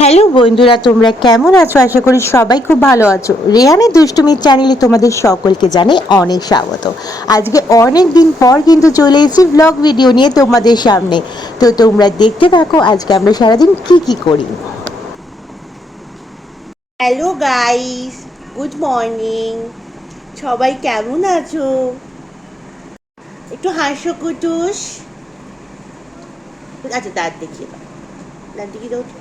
Hello বন্ধুরা, তোমরা কেমন আছো? আশা করি সবাই খুব ভালো আছো। রেহানের দুষ্টুমির চ্যানেলে তোমাদের সকলকে জানাই অনেক স্বাগত। আজকে অনেক দিন পর কিন্তু চলে এসেছি ব্লগ ভিডিও নিয়ে তোমাদের সামনে। তো তোমরা দেখতে থাকো আজকে আমরা সারাদিন কি করি। Hello guys, good morning. সবাই কেমন আছো? একটু হাসো কুটুস। আচ্ছা, দাঁত দেখিয়ে দাও, দাঁত দেখিয়ে দাও তো।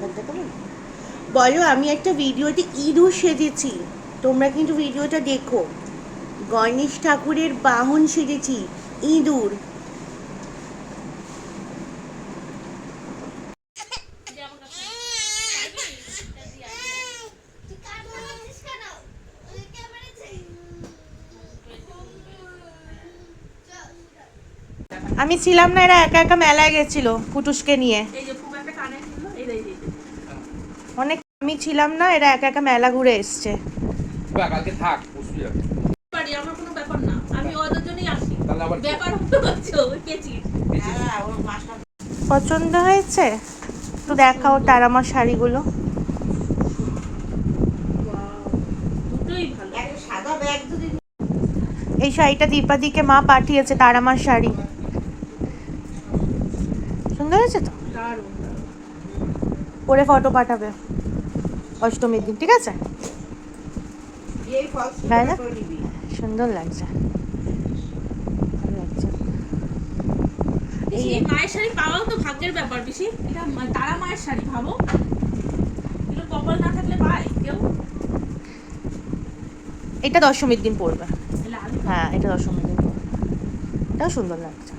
দাঁত দেখাবো না? বলো, আমি একটা ভিডিওতে ইঁদুর সেজেছি, তোমরা কিন্তু ভিডিওটা দেখো। গণেশ ঠাকুরের বাহন সেজেছি, ইঁদুর। আমি ছিলাম না, এরা একা একা মেলায় গেছিল কুটুসকে নিয়ে। অনেক আমি ছিলাম না, এরা একা একা মেলা ঘুরে এসছে। কালকে থাক, পরশু যাবে। পারি আমার কোনো ব্যাপার না, আমি ওদের জন্যই আসি। ব্যাপার হচ্ছে ওই পেঁচির। পছন্দ হয়েছে তো দেখাও তার আমার শাড়িগুলো। দুটোই ভালো। সাদা ব্যাগ যদি এই শাড়িটা দীপাদিকে মা পাঠিয়েছে, তার আমার শাড়ি। সুন্দর হয়েছে তো? দারুণ দারুণ। পরে ফটো পাঠাবে অষ্টমীর দিন, ঠিক আছে? এই ফলস তাই না? করে নিবি। সুন্দর লাগছে, ভালো লাগছে। পিসি, মায়ের শাড়ি পাওয়াও তো ভাগ্যের ব্যাপার পিসি। এটা তারা মায়ের শাড়ি, ভাবো। এগুলো কপাল না থাকলে পায় কেউ। এটা দশমীর দিন পরবে। লাল। হ্যাঁ, এটা দশমীর দিন পরবে। এটাও সুন্দর লাগছে।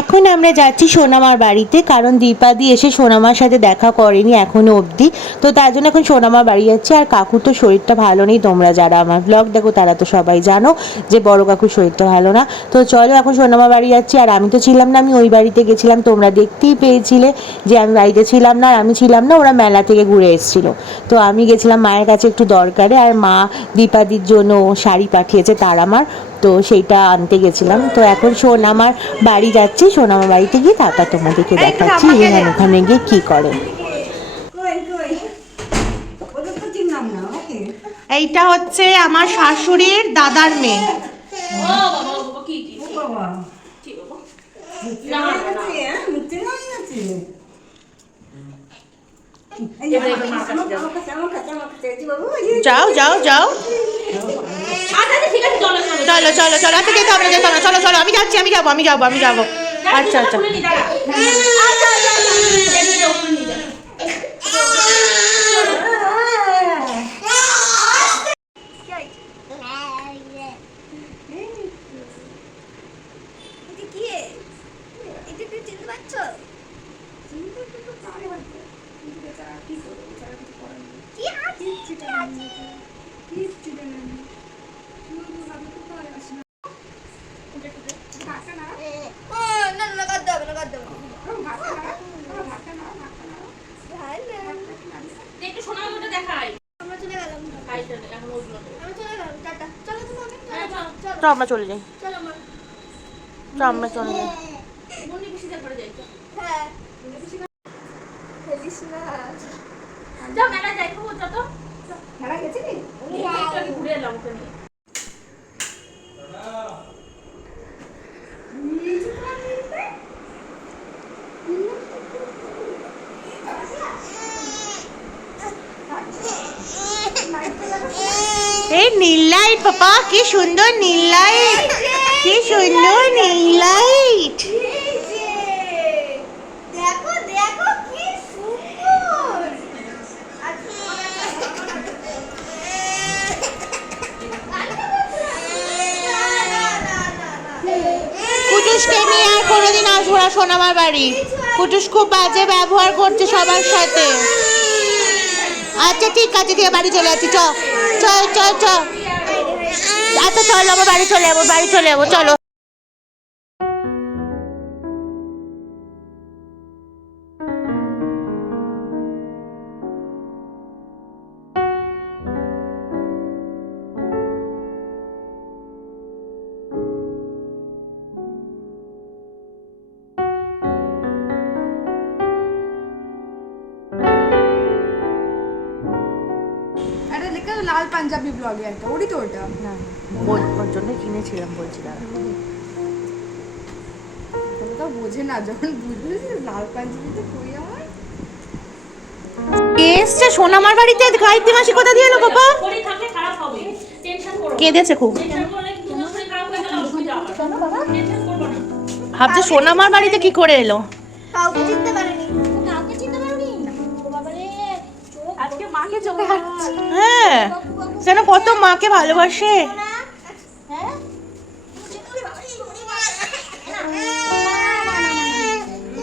এখন আমরা যাচ্ছি সোনামার বাড়িতে, কারণ দীপাদি এসে সোনামার সাথে দেখা করেনি এখনো অবধি। তো তার জন্য এখন সোনামার বাড়ি যাচ্ছে। আর কাকুর তো শরীরটা ভালো নেই, তোমরা যারা আমার ব্লগ দেখো তারা তো সবাই জানো যে বড় কাকুর শরীরটা ভালো না। তো চলো এখন সোনামার বাড়ি যাচ্ছি। আর আমি তো ছিলাম না, আমি ওই বাড়িতে গেছিলাম, তোমরা দেখতেই পেয়েছিলে যে আমি বাড়িতে ছিলাম না। আর আমি ছিলাম না, ওরা মেলা থেকে ঘুরে এসেছিলো। তো আমি গেছিলাম মায়ের কাছে একটু দরকারে, আর মা দীপাদির জন্য শাড়ি পাঠিয়েছে তার আমার, তো সেইটা আনতে গেছিলাম। তো এখন সোনামার বাড়ি যাচ্ছি, সোনামার বাড়িতে গিয়ে তারপর তোমাদেরকে দেখাচ্ছি রেহান ওখানে গিয়ে কি করে। কই কই ওদের তো চিনলাম না। ওকে এইটা হচ্ছে আমার শাশুড়ির দাদার মেয়ে। ও বাবা, ও বাবা, কি কি ও বাবা কি বাবা? না না, না না। হ্যাঁ মুতে নাই আছে। এই এবার এবার মার কাছে যাবো। আমার কাছে এই বাবু যাও যাও যাও, আচ্ছা আচ্ছা, ঠিক আছে, চলো চলো চলো চলো চলো। আচ্ছা, যেতে হবে না, যেতে হবে না, চলো চলো, আমি যাচ্ছি, আমি যাবো, আমি যাবো, আমি যাবো। আচ্ছা আচ্ছা। খুলে নি, দাঁড়া। আচ্ছা আচ্ছা আচ্ছা, এই যে ওখানে নিয়ে যা। এটা কি? এটা কি চিনতে পারছো? কি আছে? কি আছে? ও, না না, কাট দাও না, কাট দাও না। ভালো। একটু সোনাগুলোটা দেখাই। আমরা চলে গেলাম। হাইটা এখন ওইগুলো নেই। আমরা চলে গেলাম। টাটা। চলো তুমি, হ্যাঁ, চল। চলো তো আমরা চলে যাই, চলো মা। তো আমরা চলে যাই। মুন্নি পিসিদের ঘরে যাই, চল। হ্যাঁ। ফেলিস না। যাও, মেলায় যাই, খুব যত। খেলা গেছিলি? একটু আগে ঘুরে এলাম ওকে নিয়ে। এই নীল লাইট পাপা, কি সুন্দর নীল লাইট, কি সুন্দর নীল লাইট। এই যে, দেখো দেখো কি সুন্দর। আচ্ছা, কুটুসকে নিয়ে আর কোনোদিন আসবো না সোনামার বাড়ি। কুটুস খুব বাজে ব্যবহার করছে সবার সাথে। আচ্ছা ঠিক আছে, দিয়ে বাড়ি চলে যাচ্ছি, চ চ চ চ। আচ্ছা চলো, আমার বাড়ি চলে যাবো, বাড়ি চলে যাবো, চলো। লাল পাঞ্জাবি ব্লগে একটা, ওরই তো ওটা। না ওর জন্য কিনেছিলাম বলছিলাম। তো বোঝে না, যখন বুঝবে যে লাল পাঞ্জাবিতে কই আমার। কে এসছে সোনামার বাড়িতে? গায়ত্রী মাসি কোথা দিয়ে এলো বাবা? শরীর থাকলে খারাপ হবে, টেনশন করো। কেঁদেছে খুব। টেনশন করলে কিন্তু তোমার শরীর খারাপ হয়ে গেলে অসুবিধা হবে। টেনশন করো না। ভাবছে সোনামার বাড়িতে কি করে এলো? কাউকে চিনতে পারেনি। কাউকে চিনতে পারোনি? ও বাবারে, চোখ আজকে মাকে চোখে হাঁটছে। হ্যাঁ যেন কত মাকে ভালোবাসে। হ্যাঁ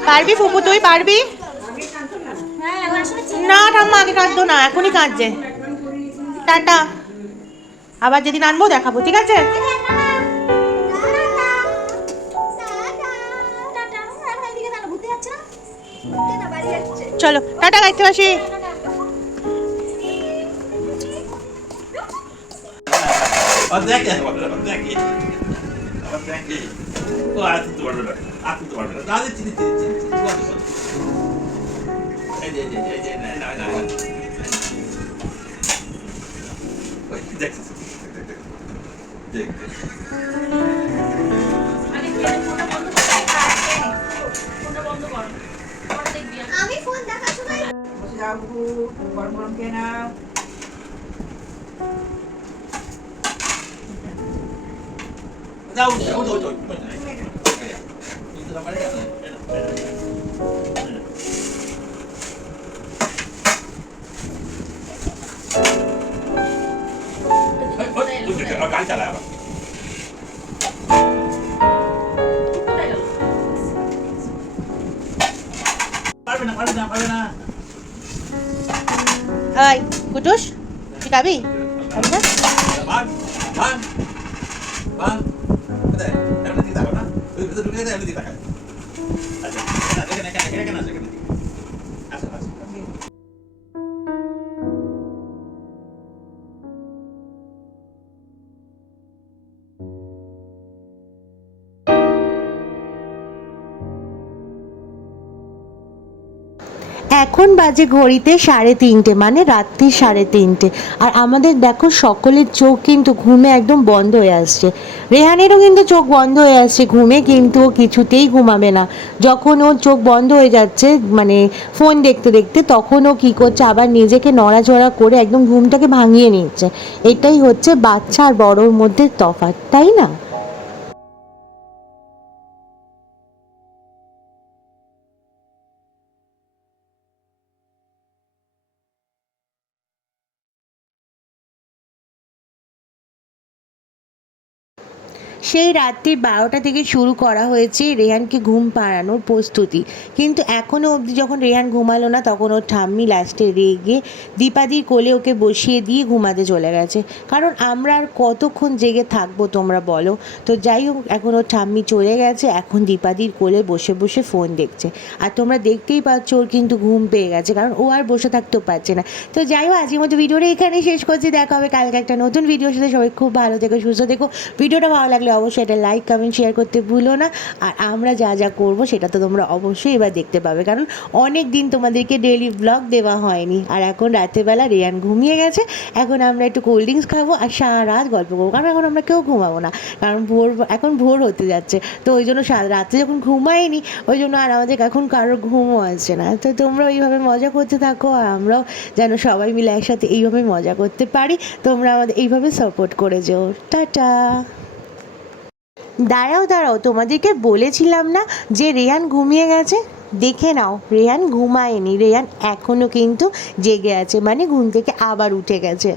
পারবি ফুপু, তুই পারবি? হ্যাঁ এখন আসলে না ঠাম্মা আগে কাঁদতো না, এখনই কাঁদছে। টাটা, আবার যেদিন আনবো দেখাবো, ঠিক আছে? চলো টাটা গাইতে বাসি। দেখে দেখে আবার দেখে ও আর তুলতে পারবে না, আর তুলতে পারবে না। তাহলে চিনি চিনি চিনি চিনি এই যে না না না ওই দেখ দেখ আগে ফোনটা বন্ধ কর। ফোনটা বন্ধ কর। পরে দেখবি। আমি ফোন দেখার সময় বসে যাও বাবু, গরম গরম খেয়ে নাও। যাও যাও যাও যাও কিন্তু আমার গাড়ি চালায় আবার কোথায় গেল? পারবে না পারবে না পারবে না। এই কুটুস তুই খাবি? খাবি না? ভাগ ভাগ ভাগ কোথায় এমনি দিকে তাকাও না, ওই ভিতরে ঢুকে গেছে এমনি দিকে তাকায়। আচ্ছা এখানে এখানে আছে এখানে আচ্ছা আচ্ছা এখন বাজে ঘড়িতে 3:30, মানে রাত্রি 3:30। আর আমাদের দেখো সকলের চোখ কিন্তু ঘুমে একদম বন্ধ হয়ে আসছে। রেহানেরও কিন্তু চোখ বন্ধ হয়ে আসছে ঘুমে, কিন্তু ও কিছুতেই ঘুমাবে না। যখন ওর চোখ বন্ধ হয়ে যাচ্ছে মানে ফোন দেখতে দেখতে, তখন ও কী করছে, আবার নিজেকে নড়াচড়া করে একদম ঘুমটাকে ভাঙিয়ে নিচ্ছে। এটাই হচ্ছে বাচ্চা আর বড়োর মধ্যে তফাৎ, তাই না? সেই রাত্রি 12টা থেকে শুরু করা হয়েছে রেহানকে ঘুম পাড়ানোর প্রস্তুতি, কিন্তু এখনও অবধি যখন রেহান ঘুমালো না তখন ওর ঠাম্মি লাস্টে রেগে দীপাদির কোলে ওকে বসিয়ে দিয়ে ঘুমাতে চলে গেছে। কারণ আমরা আর কতক্ষণ জেগে থাকবো তোমরা বলো? তো যাই হোক, এখন ওর ঠাম্মি চলে গেছে, এখন দীপাদির কোলে বসে বসে ফোন দেখছে। আর তোমরা দেখতেই পাচ্ছ ওর কিন্তু ঘুম পেয়ে গেছে, কারণ ও আর বসে থাকতেও পারছে না। তো যাই হোক, আজকের মতো ভিডিওটা এখানেই শেষ করছি। দেখা হবে কালকে একটা নতুন ভিডিওর সাথে। সবাই খুব ভালো থেকো, সুস্থ থেকো। ভিডিওটা ভালো লাগলে অবশ্যই এটা লাইক কমেন্ট শেয়ার করতে ভুলো না। আর আমরা যা যা করবো সেটা তো তোমরা অবশ্যই এবার দেখতে পাবে, কারণ অনেক দিন তোমাদেরকে ডেইলি ব্লগ দেওয়া হয়নি। আর এখন রাতেরবেলা রেয়ান ঘুমিয়ে গেছে, এখন আমরা একটু কোল্ড ড্রিঙ্কস খাবো আর সারা রাত গল্প করবো, কারণ এখন আমরা কেউ ঘুমাবো না, কারণ এখন ভোর হতে যাচ্ছে। তো ওই জন্য রাত্রে যখন ঘুমাইনি ওই জন্য আর আমাদের এখন কারোর ঘুমও আসছে না। তো তোমরা এইভাবে মজা করতে থাকো, আর আমরাও যেন সবাই মিলে একসাথে এইভাবে মজা করতে পারি। তোমরা আমাদের এইভাবে সাপোর্ট করে যেও। টাটা। দাঁড়াও তোমাদেরকে বলেছিলাম না যে রেহান ঘুমিয়ে গেছে? দেখে নাও, রেহান ঘুমায়নি, রেহান এখনও কিন্তু জেগে আছে, মানে ঘুম থেকে আবার উঠে গেছে।